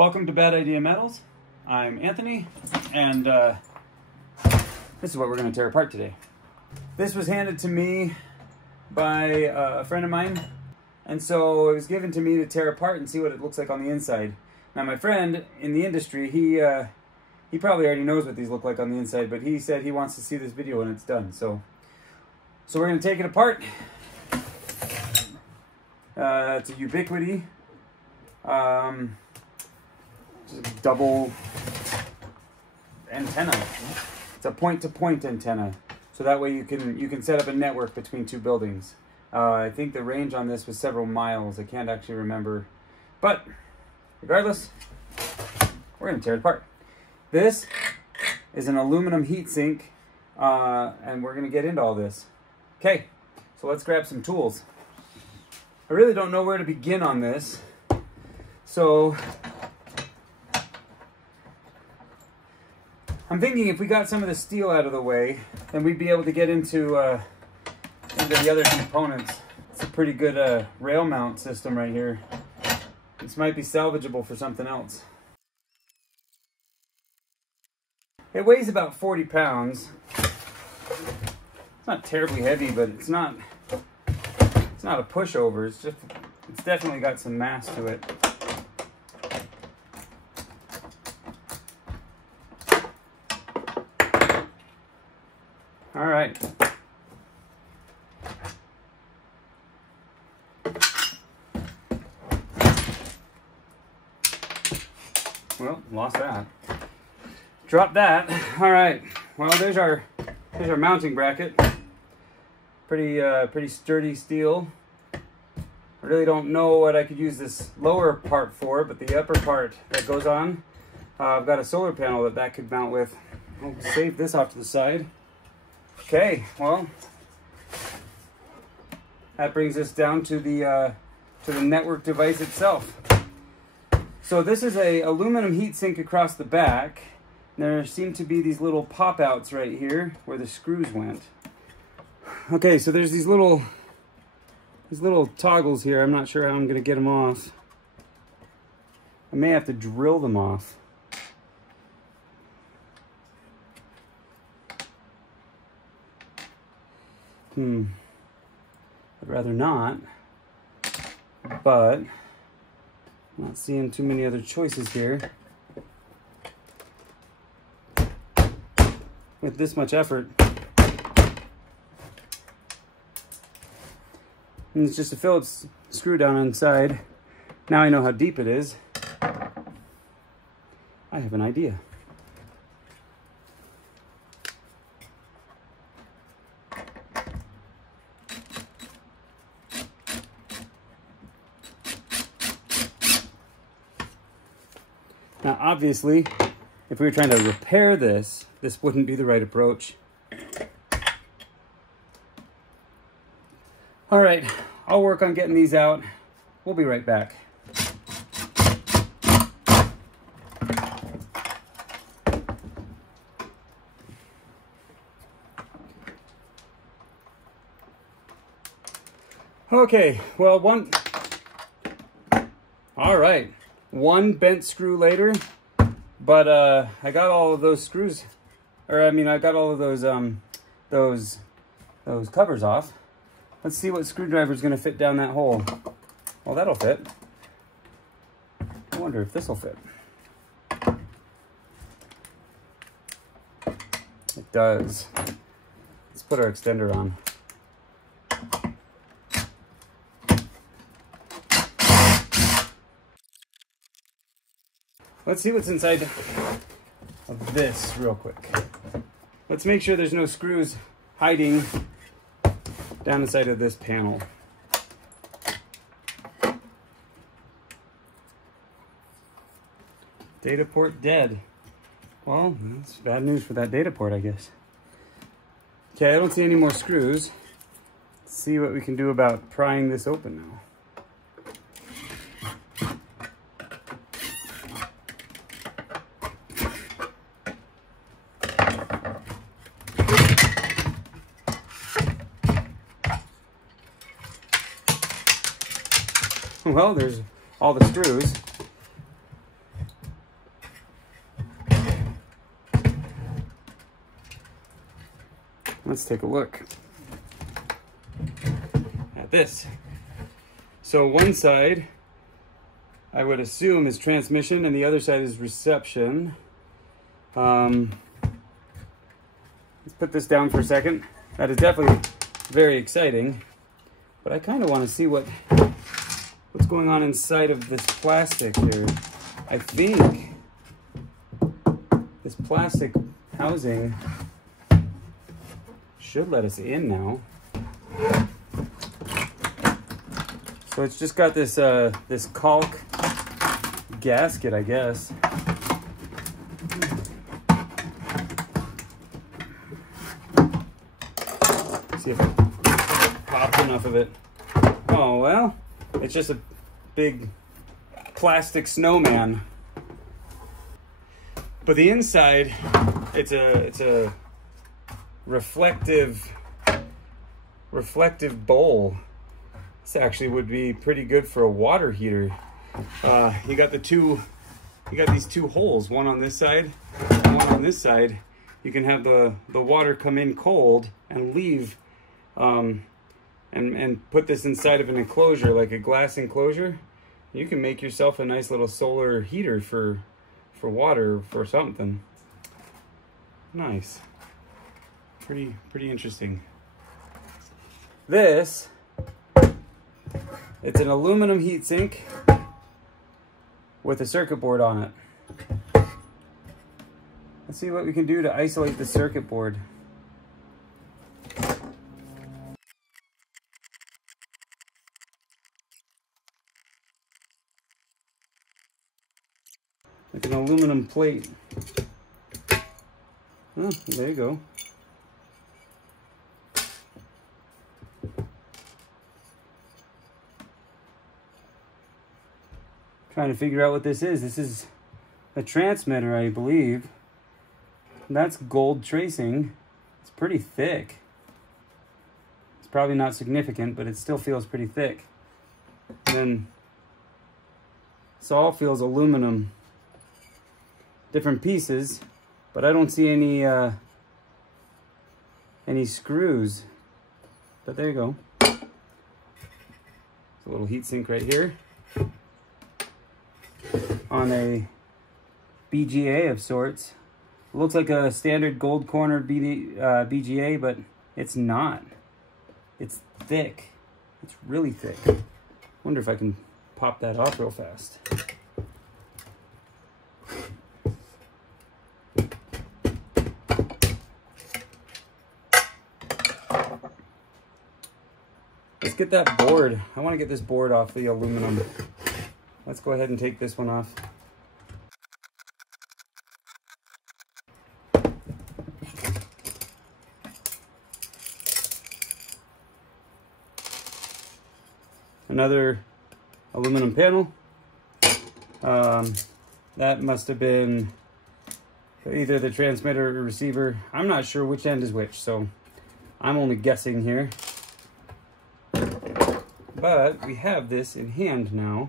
Welcome to Bad Idea Metals. I'm Anthony, and this is what we're going to tear apart today. This was handed to me by a friend of mine, and so it was given to me to tear apart and see what it looks like on the inside. Now my friend in the industry, he probably already knows what these look like on the inside, but he said he wants to see this video when it's done. So we're going to take it apart. It's a Ubiquity. Just a double antenna. It's a point-to-point antenna, so that way you can set up a network between two buildings. I think the range on this was several miles. I can't actually remember, but regardless, we're going to tear it apart. This is an aluminum heatsink, and we're going to get into all this. Okay, so let's grab some tools. I really don't know where to begin on this, so I'm thinking if we got some of the steel out of the way, then we'd be able to get into the other components. It's a pretty good rail mount system right here. This might be salvageable for something else. It weighs about 40 pounds. It's not terribly heavy, but it's not a pushover. It's definitely got some mass to it. All right. Well, lost that. Drop that. All right. Well, there's our mounting bracket. Pretty sturdy steel. I really don't know what I could use this lower part for, but the upper part that goes on, I've got a solar panel that could mount with. I'll save this off to the side. Okay, well, that brings us down to the network device itself. So this is a aluminum heatsink across the back. There seem to be these little pop-outs right here where the screws went. Okay, so there's these little toggles here. I'm not sure how I'm going to get them off. I may have to drill them off. I'd rather not, but I'm not seeing too many other choices here. With this much effort. And it's just a Phillips screw down inside. Now I know how deep it is. I have an idea. Now, obviously, if we were trying to repair this, this wouldn't be the right approach. All right, I'll work on getting these out. We'll be right back. Okay, well, all right. One bent screw later, but I got all of those screws, I got all of those covers off. Let's see what screwdriver is going to fit down that hole. Well, that'll fit. I wonder if this will fit. It does. Let's put our extender on. Let's see what's inside of this real quick. Let's make sure there's no screws hiding down inside of this panel. Data port dead. Well, that's bad news for that data port, I guess. Okay, I don't see any more screws. Let's see what we can do about prying this open now. Well, there's all the screws. let's take a look at this. So one side, I would assume, is transmission, and the other side is reception. Let's put this down for a second. That is definitely very exciting, but I kind of want to see what's going on inside of this plastic here. I think this plastic housing should let us in now. So it's just got this this caulk gasket, I guess. See if I popped enough of it. Oh well, it's just a big plastic snowman. But the inside, it's a reflective bowl. This actually would be pretty good for a water heater. You got these two holes, one on this side and one on this side. You can have the water come in cold and leave, and put this inside of an enclosure, like a glass enclosure. You can make yourself a nice little solar heater for water, for something. Nice. Pretty interesting. This, it's an aluminum heatsink with a circuit board on it. Let's see what we can do to isolate the circuit board. Like an aluminum plate. Oh, there you go. Trying to figure out what this is. This is a transmitter, I believe. And that's gold tracing. It's pretty thick. It's probably not significant, but it still feels pretty thick. And then this all feels aluminum. Different pieces, but I don't see any screws. But there you go. It's a little heat sink right here on a BGA of sorts. It looks like a standard gold cornered BGA, but it's not. It's thick. It's really thick. Wonder if I can pop that off real fast. Let's get that board. I want to get this board off the aluminum. Let's go ahead and take this one off. Another aluminum panel. That must have been either the transmitter or receiver. I'm not sure which end is which, so I'm only guessing here. But we have this in hand now.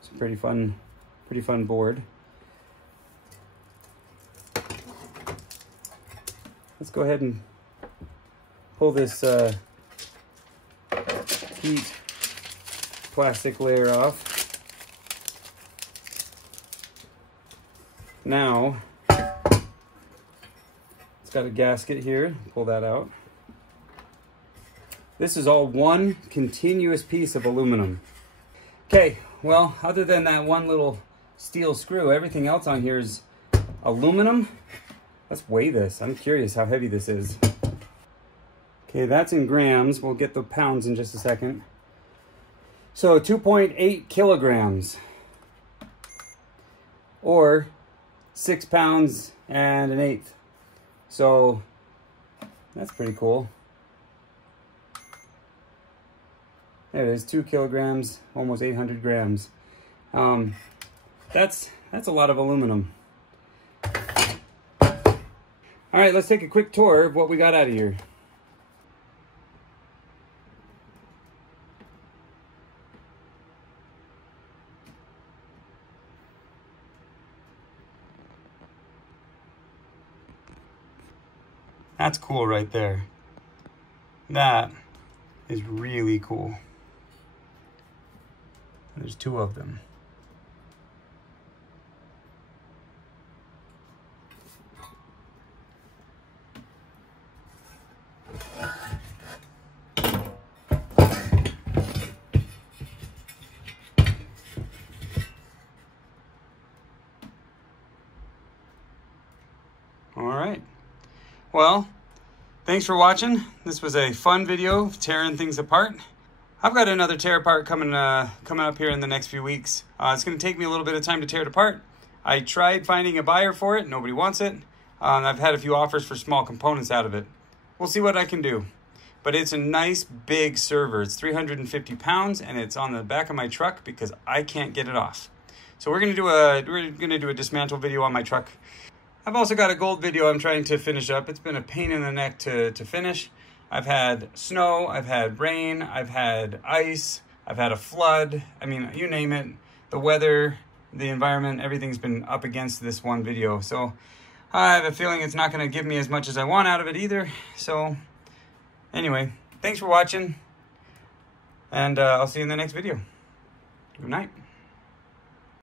It's a pretty fun board. Let's go ahead and pull this heat plastic layer off. Now, it's got a gasket here. Pull that out. This is all one continuous piece of aluminum. Okay, well, other than that one little steel screw, everything else on here is aluminum. Let's weigh this. I'm curious how heavy this is. Okay, that's in grams. We'll get the pounds in just a second. So 2.8 kilograms, or 6 pounds and an eighth. So that's pretty cool. There it is, 2 kilograms, almost 800 grams. That's a lot of aluminum. All right, let's take a quick tour of what we got out of here. That's cool right there. That is really cool. There's two of them. All right. Well, thanks for watching. This was a fun video of tearing things apart. I've got another tear apart coming up here in the next few weeks. It's going to take me a little bit of time to tear it apart. I tried finding a buyer for it. Nobody wants it. I've had a few offers for small components out of it. We'll see what I can do. But it's a nice big server. It's 350 pounds and it's on the back of my truck because I can't get it off. So we're going to do a dismantle video on my truck. I've also got a gold video I'm trying to finish up. It's been a pain in the neck to finish. I've had snow, I've had rain, I've had ice, I've had a flood. I mean, you name it. The weather, the environment, everything's been up against this one video. So I have a feeling it's not going to give me as much as I want out of it either. So anyway, thanks for watching. And I'll see you in the next video. Good night.